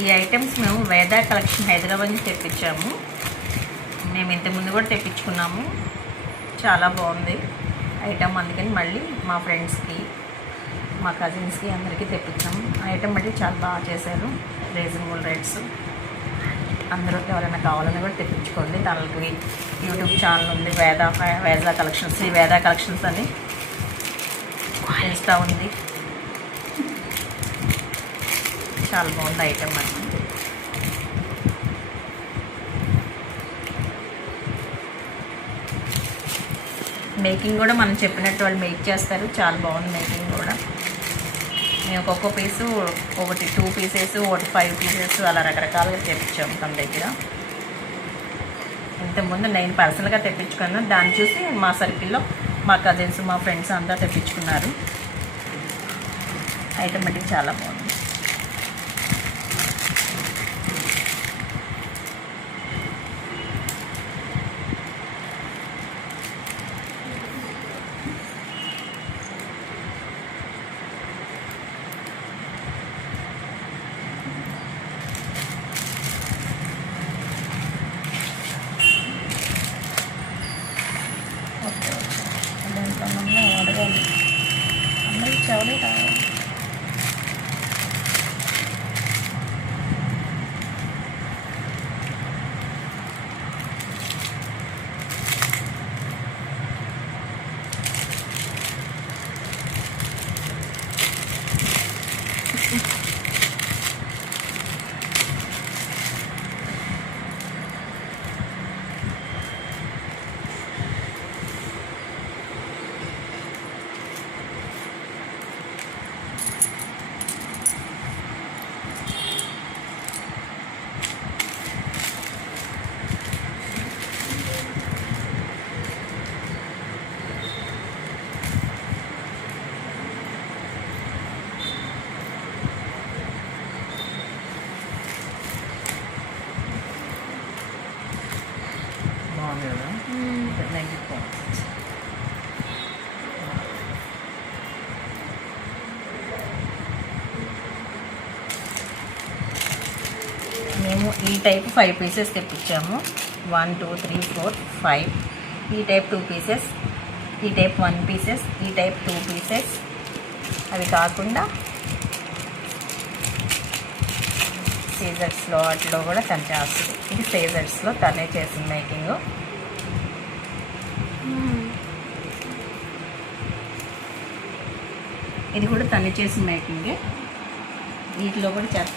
ఈ ఐటమ్స్ మేము వేదా కలెక్షన్ హైదరాబాద్ నుంచి తెప్పించాము. మేము ఇంతకుముందు కూడా తెప్పించుకున్నాము. చాలా బాగుంది ఐటమ్. అందుకని మళ్ళీ మా ఫ్రెండ్స్కి, మా కజిన్స్కి అందరికీ తెప్పించాము. ఐటమ్ బట్టి చాలా బాగా చేశారు. Reasonable rates. అందరూ ఎవరైనా కావాలని కూడా తెప్పించుకోండి. దానికి యూట్యూబ్ ఛానల్ ఉంది, వేదా కలెక్షన్స్, శ్రీ వేదా కలెక్షన్స్ అని ఇస్తూ ఉంది. చాలా బాగుంది ఐటమ్ అన్నమాట. మేకింగ్ కూడా మనం చెప్పినట్టు వాళ్ళు మేక్ చేస్తారు. చాలా బాగుంది మేకింగ్ కూడా. మేము ఒక్కొక్క పీసు, ఒకటి 2 పీసెస్, ఒకటి 5 పీసెస్ అలా రకరకాలుగా తెప్పించాము తన దగ్గర. ఇంతకుముందు నేను పర్సనల్గా తెప్పించుకున్నాను. దాన్ని చూసి మా సర్కిల్లో మా కజిన్స్, మా ఫ్రెండ్స్ అంతా తెప్పించుకున్నారు. ఐటమ్ బట్టి చాలా బాగుంది. అడగాలి అందరికి చవలే కావాలి. మేము ఈ టైప్ 5 పీసెస్ తెప్పించాము. 1 2 3 4 5. ఈ టైప్ 2 పీసెస్, ఈ టైప్ 1 పీసెస్, ఈ టైప్ 2 పీసెస్. అవి కాకుండా సీజర్స్లో వాటిలో కూడా తను చేస్తుంది. ఇది సీజర్స్లో తనే చేసింది మేకింగ్. ఇది కూడా తను చేసిన మేకింగే. వీటిలో కూడా చేస్తాను.